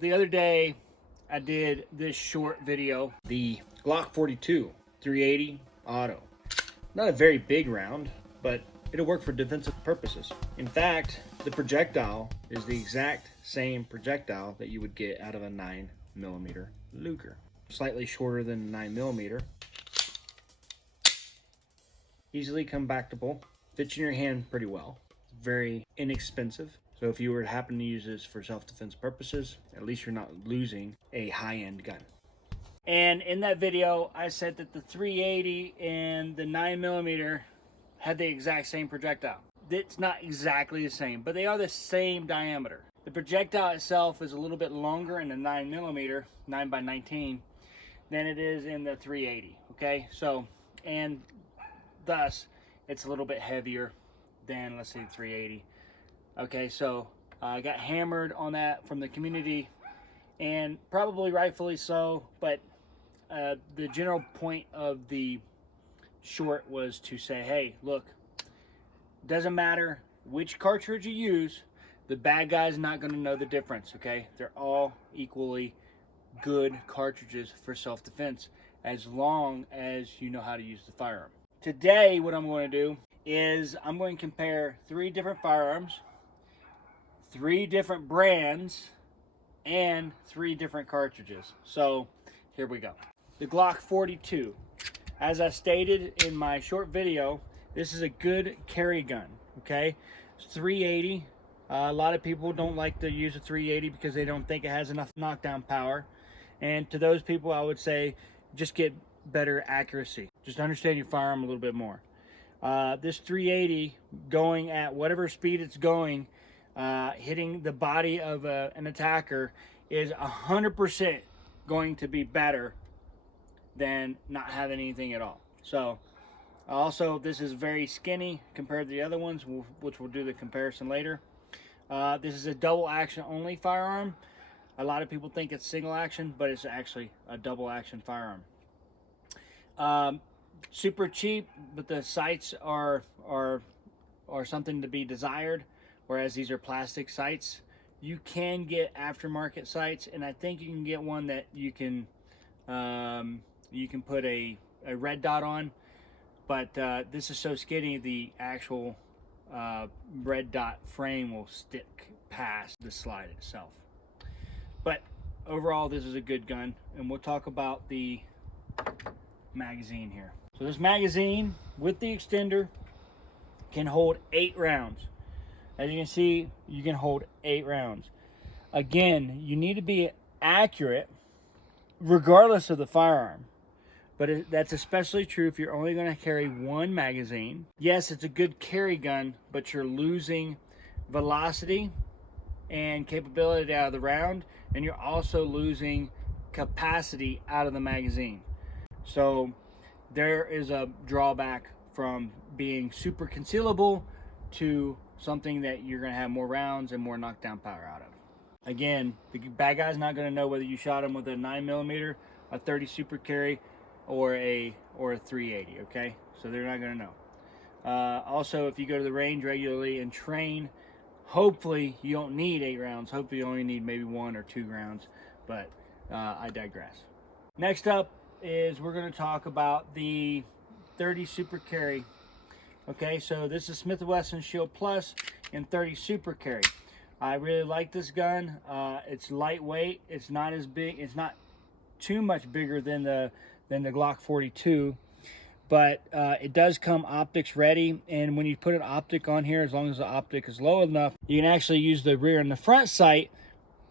The other day I did this short video, the Glock 42 380 auto. Not a very big round, but it'll work for defensive purposes. In fact, the projectile is the exact same projectile that you would get out of a 9mm Luger. Slightly shorter than 9mm. Easily compactable, fits in your hand pretty well. Very inexpensive. So if you were to happen to use this for self-defense purposes, at least you're not losing a high-end gun. And in that video, I said that the 380 and the 9mm had the exact same projectile. It's not exactly the same, but they are the same diameter. The projectile itself is a little bit longer in the 9mm, 9x19, than it is in the 380, okay? So, and thus, it's a little bit heavier than, let's say, 380. Okay, so I got hammered on that from the community, and probably rightfully so, but the general point of the short was to say, hey, look, doesn't matter which cartridge you use, the bad guy's not going to know the difference, okay? They're all equally good cartridges for self-defense, as long as you know how to use the firearm. Today, what I'm going to do is I'm going to compare 3 different firearms, 3 different brands, and 3 different cartridges. So here we go. The Glock 42. As I stated in my short video, this is a good carry gun, okay? It's 380. A lot of people don't like to use a 380 because they don't think it has enough knockdown power. And to those people, I would say just get better accuracy. Just understand your firearm a little bit more. This 380, going at whatever speed it's going, hitting the body of an attacker, is 100% going to be better than not having anything at all. So also, this is very skinny compared to the other ones, which we'll do the comparison later. This is a double action only firearm. A lot of people think it's single action, but it's actually a double action firearm. Super cheap, but the sights are something to be desired, whereas these are plastic sights. You can get aftermarket sights, and I think you can get one that you can put a red dot on, but this is so skinny the actual red dot frame will stick past the slide itself. But overall, this is a good gun, and we'll talk about the magazine here. So this magazine with the extender can hold 8 rounds. As you can see, you can hold 8 rounds. Again, you need to be accurate regardless of the firearm, but that's especially true if you're only going to carry 1 magazine. Yes, it's a good carry gun, but you're losing velocity and capability out of the round, and you're also losing capacity out of the magazine. So there is a drawback from being super concealable to something that you're going to have more rounds and more knockdown power out of. Again, the bad guy's not going to know whether you shot him with a 9mm, a 30 super carry, or a 380, okay? So they're not going to know. Also, if you go to the range regularly and train, hopefully you don't need 8 rounds. Hopefully you only need maybe 1 or 2 rounds, but I digress. Next up is we're going to talk about the 30 super carry. Okay, so this is Smith & Wesson Shield Plus in 30 super carry. I really like this gun. It's lightweight. It's not as big. It's not too much bigger than the Glock 42, but it does come optics ready. And when you put an optic on here, as long as the optic is low enough, you can actually use the rear and the front sight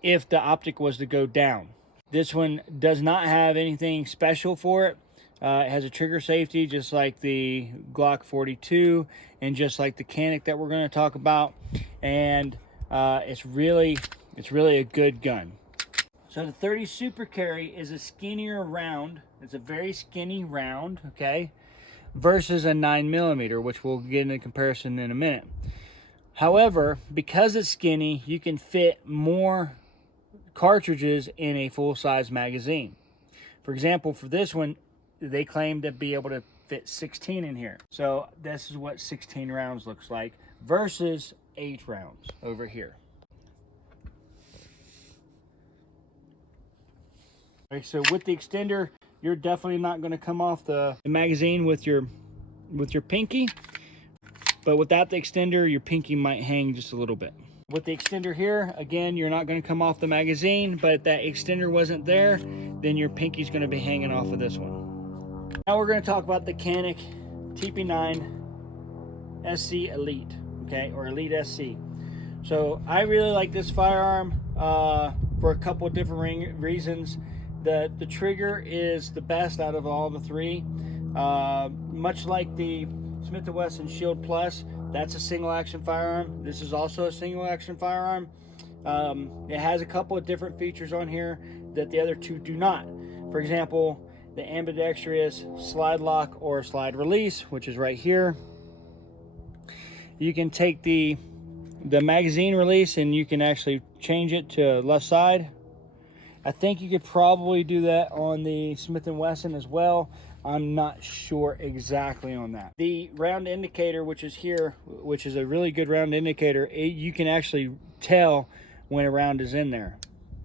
if the optic was to go down. This one does not have anything special for it. It has a trigger safety just like the Glock 42 and just like the Canik that we're going to talk about. And it's really a good gun. So the 30 super carry is a skinnier round. It's a very skinny round, okay, versus a 9mm, which we'll get into comparison in a minute. However, because it's skinny, you can fit more cartridges in a full-size magazine. For example, for this one, they claim to be able to fit 16 in here. So this is what 16 rounds looks like versus 8 rounds over here. Okay, so with the extender, you're definitely not going to come off the magazine with your pinky, but without the extender, your pinky might hang just a little bit. With the extender here, again, you're not going to come off the magazine, but if that extender wasn't there, then your pinky's going to be hanging off of this one. Now we're going to talk about the Canik TP9 SC Elite, okay, or Elite SC. So I really like this firearm for a couple of different reasons. The trigger is the best out of all the three. Much like the Smith & Wesson Shield Plus, that's a single action firearm. This is also a single action firearm. It has a couple of different features on here that the other two do not. For example, the ambidextrous slide lock or slide release, which is right here. You can take the magazine release and you can actually change it to left side. I think you could probably do that on the Smith & Wesson as well. I'm not sure exactly on that. The round indicator, which is here, which is a really good round indicator, you can actually tell when a round is in there.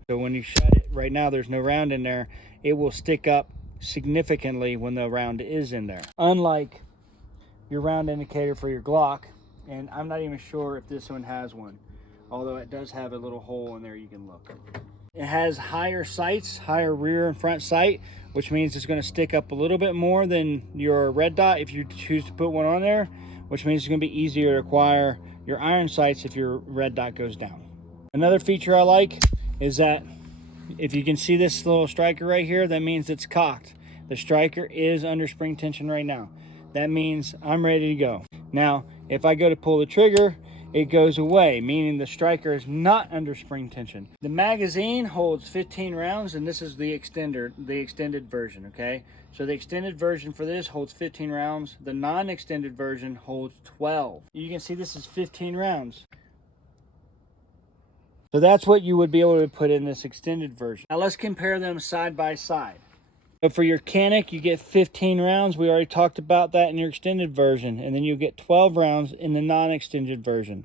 So when you shut it, right now there's no round in there, it will stick up significantly when the round is in there. Unlike your round indicator for your Glock, and I'm not even sure if this one has one, although it does have a little hole in there you can look. It has higher sights, higher rear and front sight, which means it's going to stick up a little bit more than your red dot if you choose to put one on there, which means it's going to be easier to acquire your iron sights if your red dot goes down. Another feature I like is that if you can see this little striker right here, that means it's cocked. The striker is under spring tension right now. That means I'm ready to go. Now, if I go to pull the trigger, it goes away, meaning the striker is not under spring tension. The magazine holds 15 rounds, and this is the extended version, okay? So the extended version for this holds 15 rounds. The non-extended version holds 12. You can see this is 15 rounds. So that's what you would be able to put in this extended version. Now let's compare them side by side. So for your Canik, you get 15 rounds. We already talked about that in your extended version. And then you get 12 rounds in the non-extended version.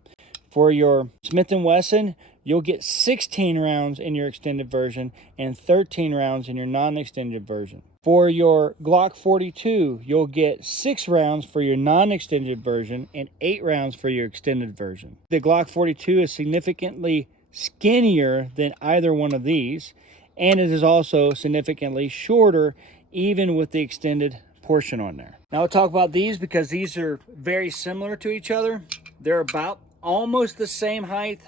For your Smith & Wesson, you'll get 16 rounds in your extended version and 13 rounds in your non-extended version. For your Glock 42, you'll get 6 rounds for your non-extended version and 8 rounds for your extended version. The Glock 42 is significantly skinnier than either one of these, and it is also significantly shorter even with the extended portion on there. Now we'll talk about these because these are very similar to each other. They're about almost the same height,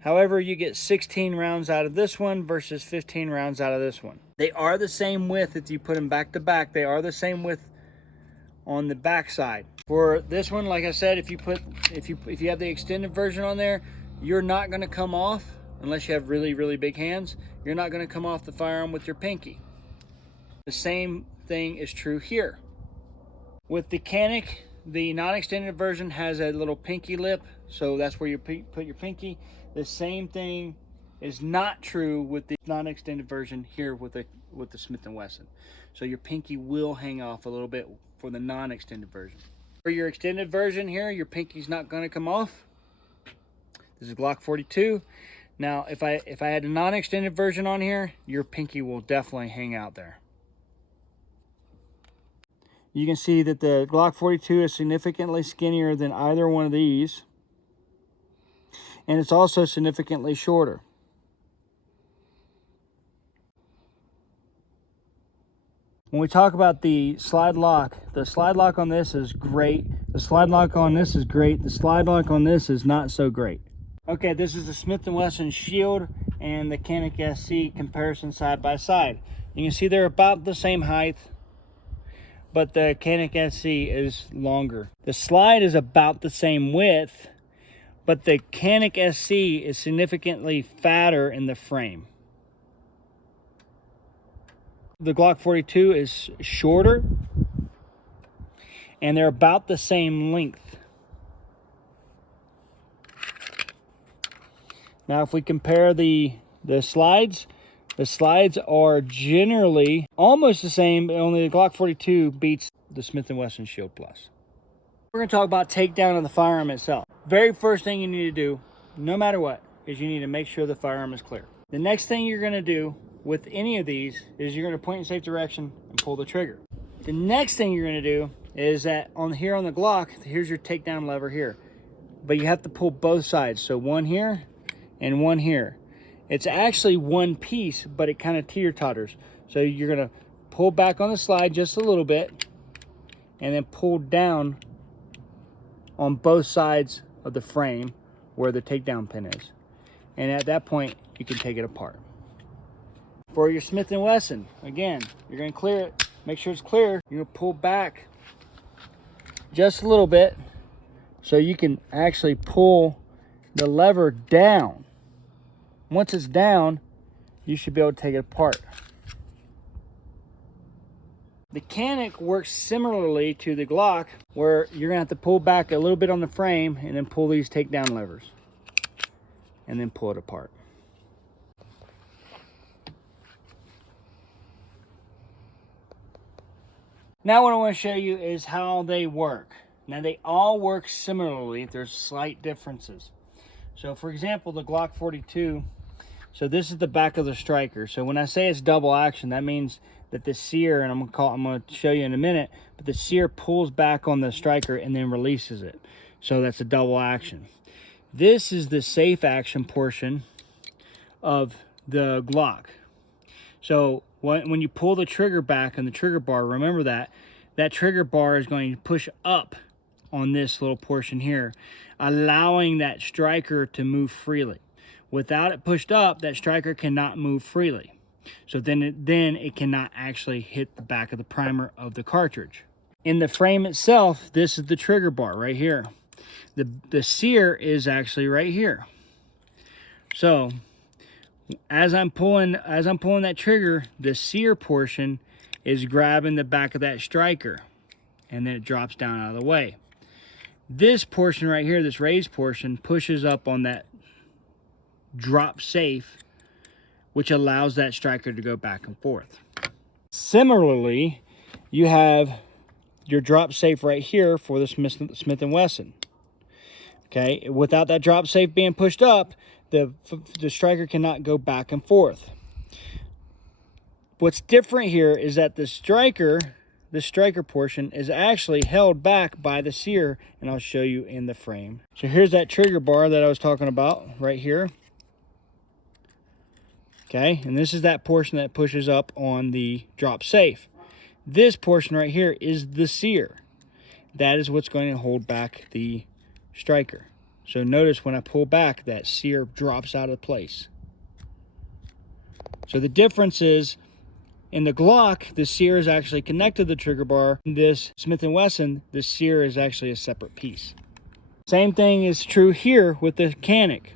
However, you get 16 rounds out of this one versus 15 rounds out of this one. They are the same width if you put them back to back. They are the same width on the back side. For this one, like I said, if you have the extended version on there, you're not going to come off, unless you have really, really big hands, you're not going to come off the firearm with your pinky. The same thing is true here. With the Canik, the non-extended version has a little pinky lip, so that's where you put your pinky. The same thing is not true with the non-extended version here with the Smith & Wesson. So your pinky will hang off a little bit for the non-extended version. For your extended version here, your pinky's not going to come off. This is Glock 42. Now, if I had a non-extended version on here, your pinky will definitely hang out there. You can see that the Glock 42 is significantly skinnier than either one of these. And it's also significantly shorter. When we talk about the slide lock on this is great. The slide lock on this is great. The slide lock on this is not so great. Okay, this is the Smith & Wesson Shield and the Canik SC comparison side by side. You can see they're about the same height, but the Canik SC is longer. The slide is about the same width, but the Canik SC is significantly fatter in the frame. The Glock 42 is shorter, and they're about the same length. Now, if we compare the slides are generally almost the same, only the Glock 42 beats the Smith & Wesson Shield Plus. We're going to talk about takedown of the firearm itself. Very first thing you need to do, no matter what, is you need to make sure the firearm is clear. The next thing you're going to do with any of these is you're going to point in safe direction and pull the trigger. The next thing you're going to do is that on here on the Glock, here's your takedown lever here. But you have to pull both sides. So one here and one here. It's actually one piece, but it kind of teeter-totters. So you're going to pull back on the slide just a little bit and then pull down on both sides of the frame where the takedown pin is. And at that point, you can take it apart. For your Smith & Wesson, again, you're going to clear it. Make sure it's clear. You're going to pull back just a little bit so you can actually pull the lever down. Once it's down, you should be able to take it apart. The Canik works similarly to the Glock, where you're going to have to pull back a little bit on the frame and then pull these takedown levers and then pull it apart. Now what I want to show you is how they work. Now they all work similarly. There's slight differences. So for example, the Glock 42, so this is the back of the striker. So when I say it's double action, that means that the sear, and I'm going to show you in a minute, but the sear pulls back on the striker and then releases it. So that's a double action. This is the safe action portion of the Glock. So when you pull the trigger back on the trigger bar, remember that trigger bar is going to push up on this little portion here, allowing that striker to move freely. Without it pushed up, that striker cannot move freely. So then it cannot actually hit the back of the primer of the cartridge. In the frame itself, this is the trigger bar right here. The sear is actually right here. So as I'm pulling that trigger, the sear portion is grabbing the back of that striker, and then it drops down out of the way. This portion right here, this raised portion, pushes up on that drop safe, which allows that striker to go back and forth. Similarly, you have your drop safe right here for the Smith & Wesson. Okay, without that drop safe being pushed up, the striker cannot go back and forth. What's different here is that the striker portion is actually held back by the sear, and I'll show you in the frame. So here's that trigger bar that I was talking about right here. Okay, and this is that portion that pushes up on the drop safe. This portion right here is the sear. That is what's going to hold back the striker. So notice when I pull back, that sear drops out of place. So the difference is, in the Glock, the sear is actually connected to the trigger bar. In this Smith & Wesson, the sear is actually a separate piece. Same thing is true here with the Canik.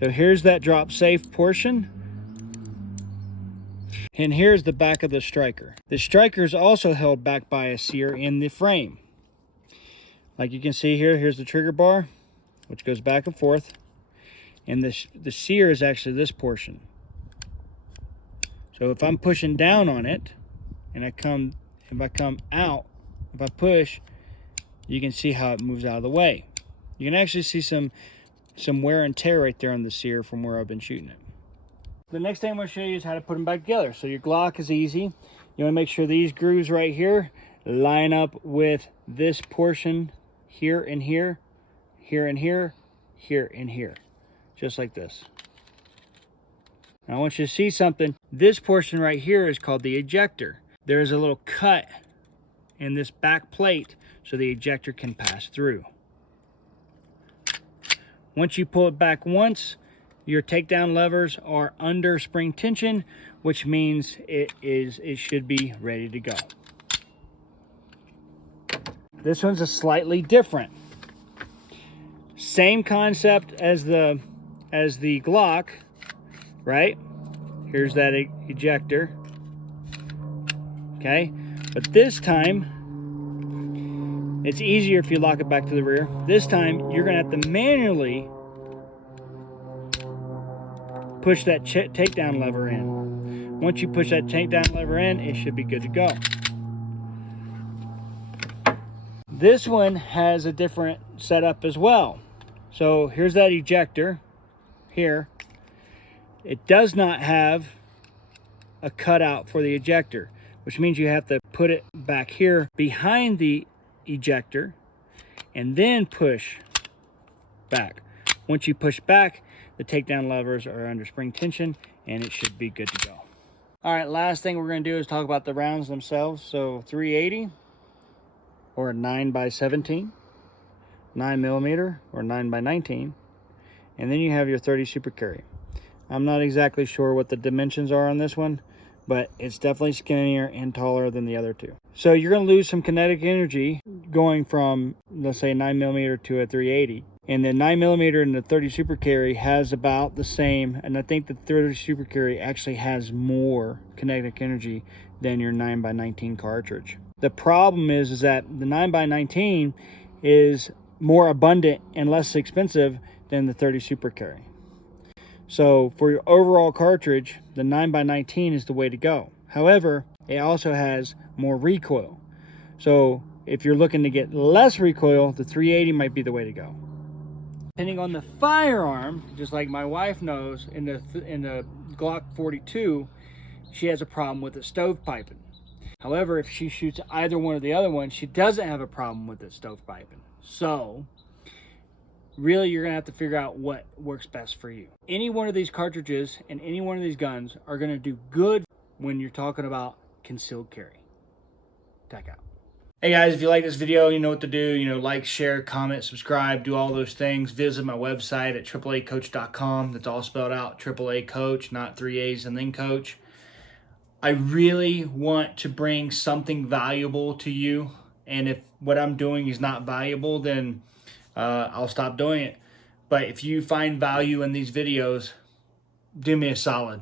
So here's that drop safe portion. And here's the back of the striker. The striker is also held back by a sear in the frame. Like you can see here, here's the trigger bar, which goes back and forth. And the sear is actually this portion. So if I'm pushing down on it, and if I come out, if I push, you can see how it moves out of the way. You can actually see some wear and tear right there on the sear from where I've been shooting it. The next thing I'm going to show you is how to put them back together. So your Glock is easy. You want to make sure these grooves right here line up with this portion here and here, here and here, here and here, just like this. Now I want you to see something. This portion right here is called the ejector. There is a little cut in this back plate so the ejector can pass through. Once you pull it back once, your takedown levers are under spring tension, which means it should be ready to go. This one's a slightly different. Same concept as the Glock, right? Here's that ejector. Okay, but this time it's easier if you lock it back to the rear. This time you're gonna have to manually push that takedown lever in. Once you push that takedown lever in, it should be good to go. This one has a different setup as well. So here's that ejector here. It does not have a cutout for the ejector, which means you have to put it back here behind the ejector and then push back. Once you push back, the takedown levers are under spring tension and it should be good to go. All right, last thing we're going to do is talk about the rounds themselves. So 380 or a 9x17, 9mm or 9x19, and then you have your 30 Super Carry. I'm not exactly sure what the dimensions are on this one, but it's definitely skinnier and taller than the other two. So you're going to lose some kinetic energy going from, let's say, 9mm to a 380. And the 9mm and the 30 Super Carry has about the same, and I think the 30 Super Carry actually has more kinetic energy than your 9x19 cartridge. The problem is that the 9x19 is more abundant and less expensive than the 30 Super Carry. So for your overall cartridge, the 9x19 is the way to go. However, it also has more recoil. So if you're looking to get less recoil, the 380 might be the way to go. Depending on the firearm, just like my wife knows, in the Glock 42, she has a problem with the stovepiping. However, if she shoots either one or the other one, she doesn't have a problem with it stovepiping. So really, you're gonna have to figure out what works best for you. Any one of these cartridges and any one of these guns are gonna do good when you're talking about concealed carry. Tack out. Hey guys, if you like this video, you know what to do. You know, like, share, comment, subscribe, do all those things. Visit my website at AAAcoach.com. That's all spelled out, AAA Coach, not 3 A's and then Coach. I really want to bring something valuable to you. And if what I'm doing is not valuable, then I'll stop doing it. But if you find value in these videos, do me a solid.